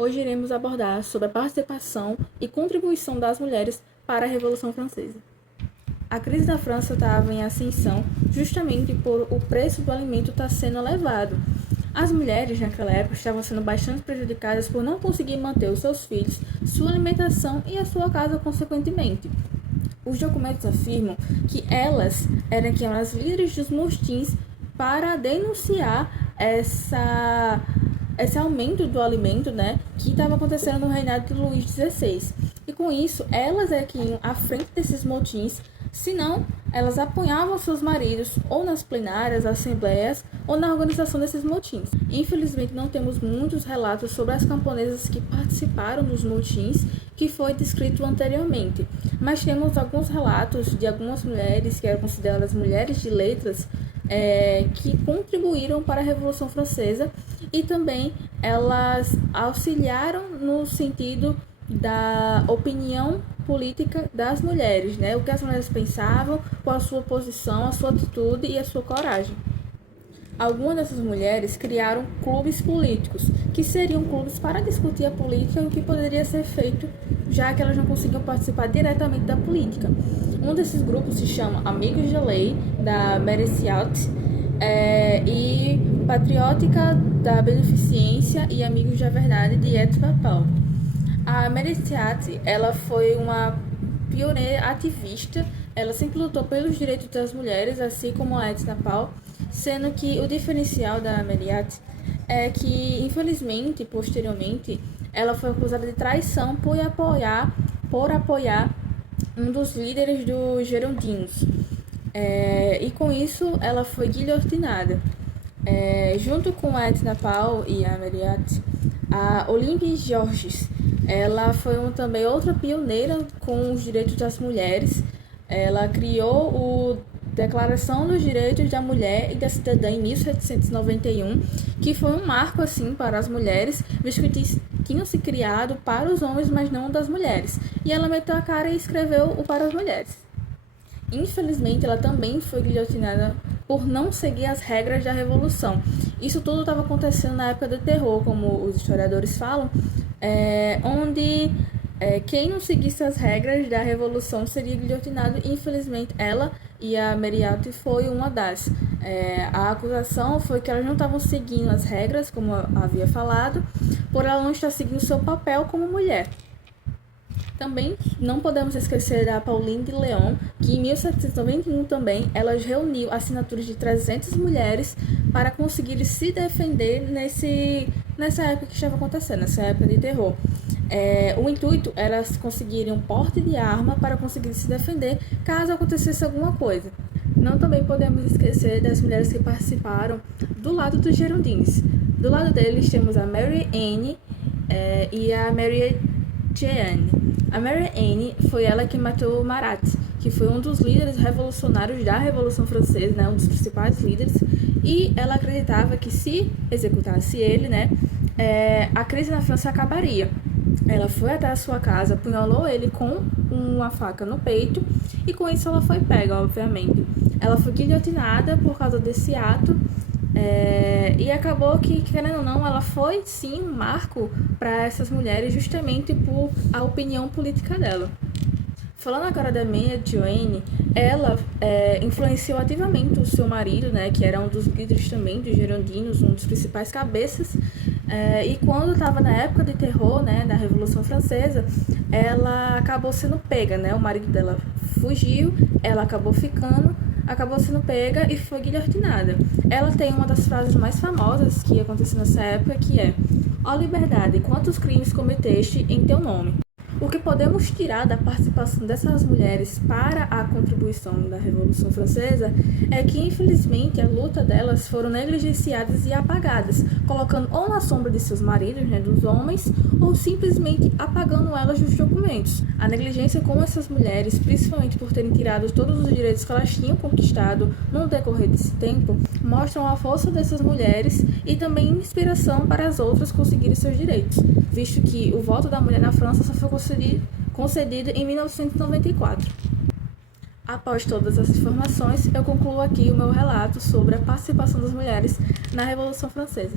Hoje iremos abordar sobre a participação e contribuição das mulheres para a Revolução Francesa. A crise da França estava em ascensão justamente por o preço do alimento estar sendo elevado. As mulheres naquela época estavam sendo bastante prejudicadas por não conseguir manter os seus filhos, sua alimentação e a sua casa consequentemente. Os documentos afirmam que elas eram as líderes dos mostins para denunciar esse aumento do alimento, que estava acontecendo no reinado de Luís XVI. E com isso, elas é que iam à frente desses motins, senão elas apoiavam seus maridos ou nas plenárias, assembleias ou na organização desses motins. Infelizmente, não temos muitos relatos sobre as camponesas que participaram dos motins, que foi descrito anteriormente, mas temos alguns relatos de algumas mulheres que eram consideradas mulheres de letras, que contribuíram para a Revolução Francesa e também elas auxiliaram no sentido da opinião política das mulheres, o que as mulheres pensavam, qual a sua posição, a sua atitude e a sua coragem. Algumas dessas mulheres criaram clubes políticos, que seriam clubes para discutir a política e o que poderia ser feito, já que elas não conseguiam participar diretamente da política. Um desses grupos se chama Amigos de Lei, da Mareciat, e Patriótica da Beneficência e Amigos da Verdade, de Edna Paul. A Mareciat, ela foi uma pioneira ativista, ela sempre lutou pelos direitos das mulheres, assim como a Edna Paul, sendo que o diferencial da Mareciat é que, infelizmente, posteriormente, ela foi acusada de traição por apoiar um dos líderes dos Girondinos. E com isso, ela foi guilhotinada. Junto com a Edna Paul e a Mareciat, a Olympe Georges, ela foi também outra pioneira com os direitos das mulheres. Ela criou a Declaração dos Direitos da Mulher e da Cidadã em 1791, que foi um marco assim para as mulheres, visto que tinham se criado para os homens, mas não das mulheres. E ela meteu a cara e escreveu o para as mulheres. Infelizmente, ela também foi guilhotinada por não seguir as regras da Revolução. Isso tudo estava acontecendo na época do terror, como os historiadores falam, onde quem não seguisse as regras da Revolução seria guilhotinado. Infelizmente, ela e a Mareciat foi uma das. A acusação foi que elas não estavam seguindo as regras, como eu havia falado, por ela não estar seguindo seu papel como mulher. Também não podemos esquecer da Pauline de Leon, que em 1791 também elas reuniu assinaturas de 300 mulheres para conseguir se defender nessa época que estava acontecendo, nessa época de terror. O intuito era elas conseguirem um porte de arma para conseguir se defender caso acontecesse alguma coisa. Não também podemos esquecer das mulheres que participaram do lado dos Girondins. Do lado deles temos a Mary Anne e a Mary Jeanne. A Mary Anne foi ela que matou Marat, que foi um dos líderes revolucionários da Revolução Francesa, um dos principais líderes, e ela acreditava que se executasse ele, a crise na França acabaria. Ela foi até a sua casa, apunhalou ele com uma faca no peito e com isso ela foi pega, obviamente. Ela foi guilhotinada por causa desse ato. E acabou que, querendo ou não, ela foi sim um marco para essas mulheres justamente por a opinião política dela. Falando agora da Mary Jeanne, ela influenciou ativamente o seu marido, que era um dos líderes também dos Girondinos, um dos principais cabeças, e quando estava na época de terror, da Revolução Francesa, ela acabou sendo pega, o marido dela fugiu, ela acabou sendo pega e foi guilhotinada. Ela tem uma das frases mais famosas que aconteceu nessa época, que é: ó liberdade, quantos crimes cometeste em teu nome? O que podemos tirar da participação dessas mulheres para a contribuição da Revolução Francesa é que, infelizmente, a luta delas foram negligenciadas e apagadas, colocando ou na sombra de seus maridos, dos homens, ou simplesmente apagando elas dos documentos. A negligência com essas mulheres, principalmente por terem tirado todos os direitos que elas tinham conquistado no decorrer desse tempo, mostram a força dessas mulheres e também inspiração para as outras conseguirem seus direitos, visto que o voto da mulher na França só foi concedido em 1994. Após todas as informações, eu concluo aqui o meu relato sobre a participação das mulheres na Revolução Francesa.